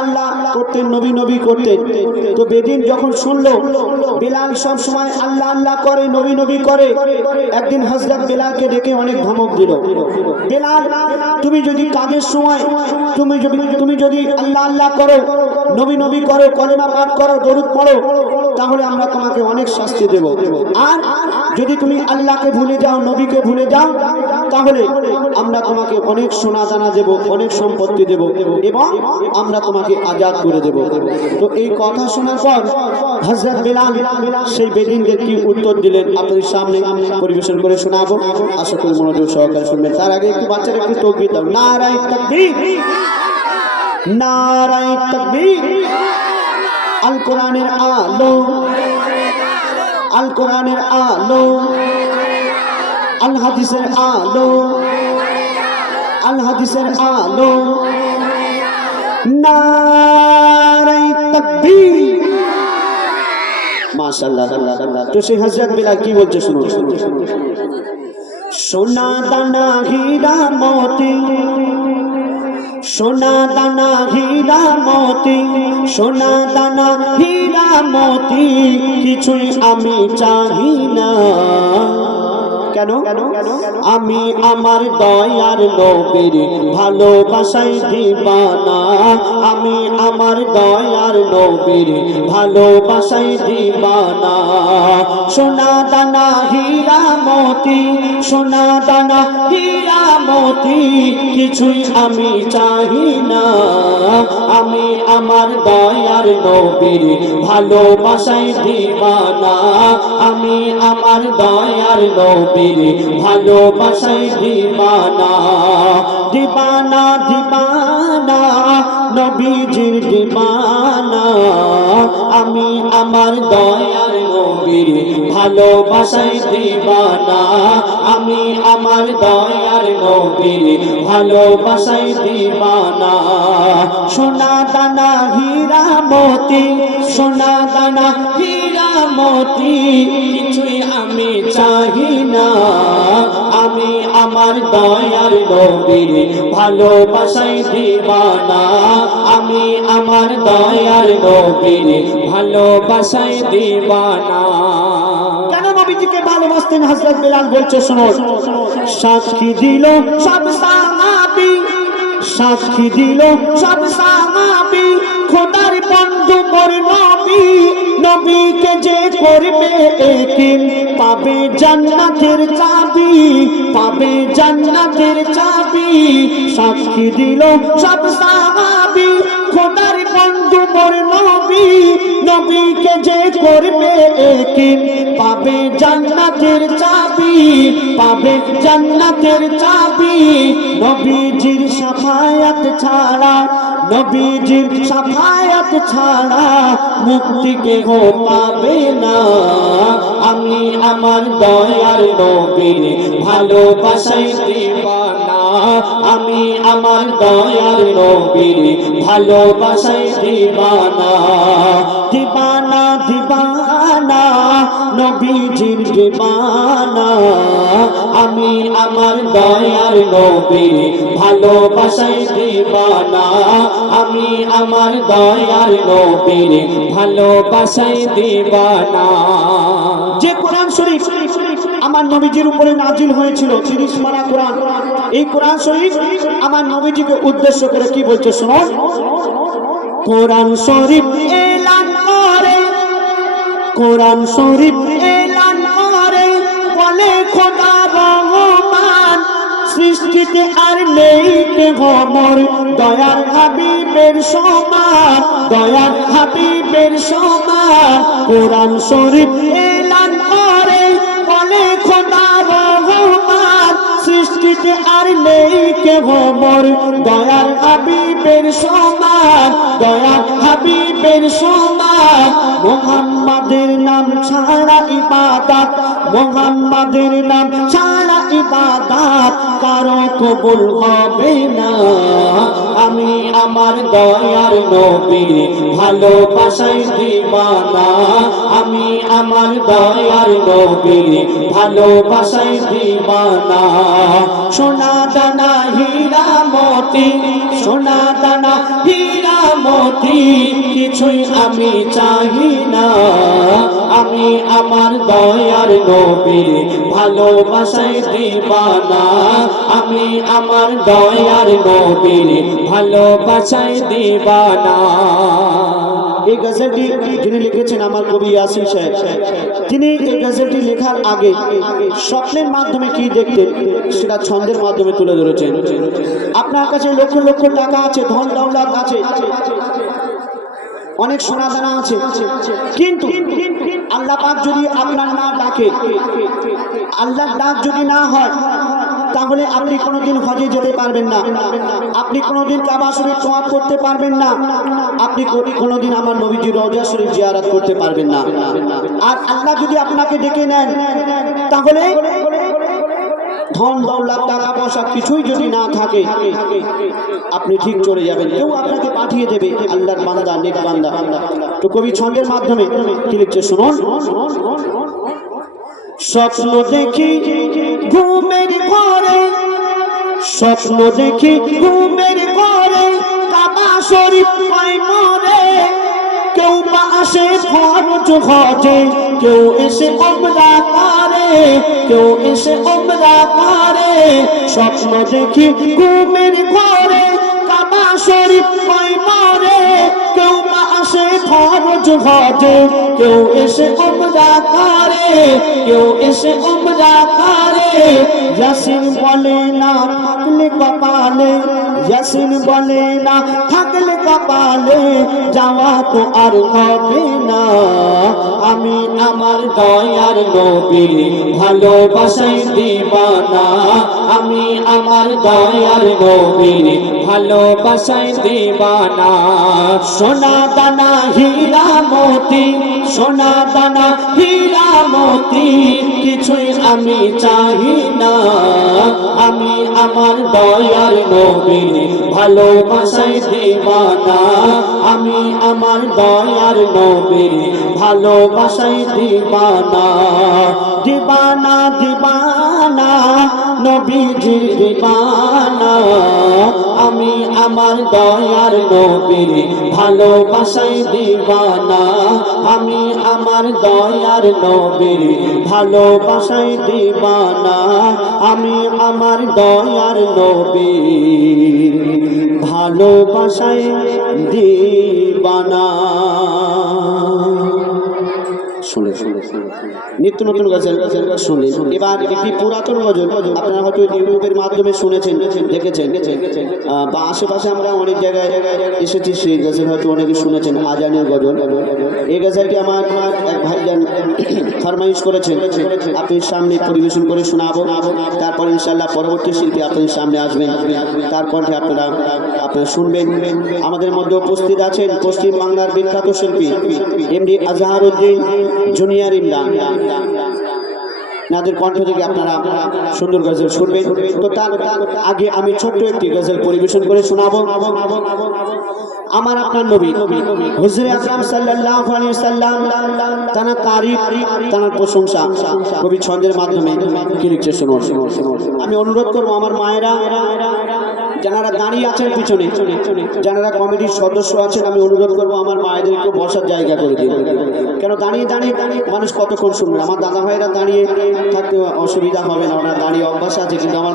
আল্লাহ আল্লাহ করতেন, নবী নবী করতেন। তো বেদিন যখন শুনলো বেলাল সব সময় আল্লাহ আল্লাহ করে, নবী নবী করে, একদিন হযরত বেলালকে ডেকে অনেক ধমক দিল। বেলাল, তুমি যদি কাজের সময় তুমি যদি আল্লাহ আল্লাহ করো, নবী নবী করো, কলেমা পাঠ করো, দরুদ পড়ো, তাহলে আমরা তোমাকে অনেক শাস্তি দেব। আর যদি তুমি আল্লাহকে ভুলে যাও, নবীকে ভুলে যাও, তাহলে আমরা তোমাকে অনেক সোনা দানা দেব, অনেক সম্পত্তি দেব, এবং আমরা তোমাকে আজাদ করে দেব। তো এই কথা শোনার পর হযরত বেলাল সেই বেদিনদের কি উত্তর দিলেন আপনাদের সামনে পরিবেশন করে শোনাবো। আশা করি মনোযোগ সহকারে শুনবেন। তার আগে একটু বাচ্চারা একটু তাকবীর দাও। নারায়ে তাকবীর, নারায়ে তাকবীর। আল কোরআনের আলো, আল কোরআনের আলো, আল হাদিসের আলো, আল হাদিসের আলো। নারায়ে তাকবীর। মাশাআল্লাহ। তো সেই হযরত বেলাল কি বলছে শুনুন। সোনা দানা হীরা মোতি, সোনা দানা হীরা মোতি, সোনা দানা হীরা মোতি, কিছুই আমি চাহি না। কেন? আমি আমার দয়ার নবীর ভালোবাসায় দিবানা, আমি আমার দয়ার নবীর ভালোবাসায় দিবানা। সোনা দানা হীরা মোতি, সোনা দানা হীরা মোতি, কিছুই আমি চাহি না। আমি আমার দয়ার নবীর ভালোবাসায় দিবানা, আমি আমার দয়ার নবীর ভালোবাসায় দিবানা। দিবানা দিবানা নবীজির দিবানা, আমি আমার দয়ার নবীর ভালোবাসায় দিবানা, আমি আমার দয়ার নবীর ভালোবাসায় দিবানা। সোনা দানা হীরা মোতি, সোনা দানা হীরা মোতি, কিছুই আমি চাহি না। আমি আমার দয়ার নবীর ভালোবাসায় দিবানা, আমি আমার দয়ার নবীর ভালোবাসায় দিবানা। কেন নবীজিকে ভালোবাসতেন হযরত বেলাল বলছে শোনো। সাক্ষী দিল সব সাহাবী, সাক্ষী দিল সব সাহাবী, খোদার বন্ধু মোর নবী, নবীকে যে করবে একিন পাবে জান্নাতের চাবি, পাবে জান্নাতের চাবি। সাক্ষী দিল সব সাহাবী, খোদার বন্ধু মোর নবী, নবীকে যে করবে একিন পাবে জান্নাতের চাবি, পাবে জান্নাতের চাবি। নবীজির শাফায়াত ছাড়া, নবীজির শাফায়াত ছাড়া মুক্তি কেহ পাবে না। আমি আমার দয়ার নবীর ভালোবাসায় দিবানা, আমি আমার দয়ার নবীর ভালোবাসায় দিবানা। দিবানা দিবানা নবীজির দিবানা, আমি আমার দয়ার নবীর ভালোবাসায় দিবানা, আমি আমার দয়ার নবীর ভালোবাসায় দিবানা। যে কোরআন শরীফ আমার নবীজির উপরে নাজিল হয়েছিল 30 পারা কোরআন, এই কোরআন শরীফ আমার নবীজিকে উদ্দেশ্য করে কি বলছে শুনুন। কোরআন শরীফ এলান করে, কোরআন শরীফ এলান করে, বলে খোদা রহমান সৃষ্টিতে আর নেই কেহ মোর দয়ার হাবিবের সমান, দয়ার হাবিবের সমান। কোরআন শরীফ এলান করে, বলে খোদা রহমান সৃষ্টিতে আর নেই কেহ মোর দয়ার হাবিবের সমান, দয়ার হাবিবের সমান। মুহাম্মাদের নাম ছাড়া ইবাদত, মুহাম্মাদের নাম ছাড়া ইবাদত কারো কবুল হবে না। আমি আমার দয়ার নবীর ভালোবাসায় দিবানা, আমি আমার দয়ার নবীর ভালোবাসায় দিবানা। সোনা দানা হীরা মোতি, সোনা দানা হীরা মতি কিছুই আমি চাহি না, আমি আমার দয়ার নবীর ভালোবাসায় দিবানা, আমি আমার দয়ার নবীর ভালোবাসায় দিবানা। এই গজলটি যিনি লিখেছেন আমার কবি ইয়াসিন সাহেব। তিনি এই গজলটি লেখার আগে স্বপ্নের মাধ্যমে কি দেখতেন সেটা ছন্দের মাধ্যমে তুলে ধরেছেন। আপনার কাছে লক্ষ লক্ষ টাকা আছে, ধন দৌলত আছে, অনেক সোনা দানা আছে, কিন্তু আল্লাহ পাক যদি আপনার না ডাকে, আল্লাহর ডাক যদি না হয়, তাহলে আপনি কোনোদিন হজে যেতে পারবেন না, আপনি কোনোদিন কাবা শরীফ তওয়াফ করতে পারবেন না, আপনি কোনোদিন আমার নবীজির রওজা শরীফ জিয়ারত করতে পারবেন না। আর আল্লাহ যদি আপনাকে ডেকে নেন, তাহলে ধন দৌলত টাকা পয়সা কিছুই যদি না থাকে, আপনি ঠিক চলে যাবেন। কেউ আপনাকে পাঠিয়ে দেবে, আল্লাহর বান্দা, নেক বান্দা। তো কবি ছন্দের মাধ্যমে কি লিখছে শুনুন। স্বপ্ন দেখি ঘুমের ঘরে, স্বপ্ন দেখি ঘুমের ঘরে, কাবা শরীফ পাই মরে, কেউ বা আসে ফরজ হজে, কেউ এসে উমরা করে, কেউ এসে উমরা করে। স্বপ্ন দেখি ঘুমের ঘরে, কাবা শরীফ পাই মরে, কেউ বা আসে ফরজ হজে, কেউ এসে উমরা করে, কেউ এসে উমরা করে। ইয়াসিন বলে না থাকলে কপালে, ইয়াসিন বলে না থাকলে কপালে, যাওয়া তো আর হবে না, আমি আমার দয়ার নবীর ভালোবাসায় দিবানা, আমি আমার দয়ার নবীর ভালোবাসায় দিবানা। সোনা দানা হীরা মতি, সোনা দানা হীরা মতি কিছুই আমি চাহি না, আমি আমার দয়ার নবীর ভালোবাসায় দিবানা, আমি আমার দয়ার নবীর ভালোবাসায় দিবানা। দিবানা দিবানা নবীজির দিবানা, আমি আমার দয়ার নবীর ভালোবাসায় দিবানা, আমি আমার দয়ার নবীর ভালোবাসায় দিবানা, আমি আমার দয়ার নবীর ভালোবাসায় দিবানা। শুনে নিত্য নতুন গজল শুনলেন। এবার একটি পুরাতন গজল আপনারা হয়তো ইউটিউবের মাধ্যমে শুনেছেন, দেখেছেন, বা আশেপাশে আমরা অনেক জায়গায় এসেছি, সেই গজল হয়তো অনেকে শুনেছেন, আজানের গজল। এই গজলটি আমার এক ভাইজান ফরমাইশ করেছেন, আপনার সামনে পরিবেশন করে শোনাবো। তারপর ইনশাআল্লাহ পরবর্তী শিল্পী আপনাদের সামনে আসবেন, তারপর আপনারা শুনবেন। আমাদের মধ্যে উপস্থিত আছেন পশ্চিম বাংলার বিখ্যাত শিল্পী এমডি আজহারউদ্দিন জুনিয়র ইমরান, নাদের কণ্ঠ থেকে আপনারা সুন্দর গজল শুনবেন। তো তার আগে আমি ছোট্ট একটি গজল পরিবেশন করে শোনাবো। আমার আপনার নবী হুজুরে আকরাম সাল্লাল্লাহু আলাইহি ওয়াসাল্লাম, তার তারিফ, তার প্রশংসা কবি ছন্দের মাধ্যমে কি লিখছে শুনুন। আমি অনুরোধ করব আমার মায়েরা যারা দাঁড়িয়ে আছেন পিছনে, যারা কমিটির সদস্য আছেন, আমি অনুরোধ করব আমার মায়েদেরকে বসার জায়গা করে দিন। কেন দাঁড়িয়ে দাঁড়িয়ে মানুষ কতক্ষণ শুনবে? আমার দাদা ভাইরা দাঁড়িয়ে থাকতে অসুবিধা হবে না, ওনার দাঁড়িয়ে অভ্যাস আছে, কিন্তু আমার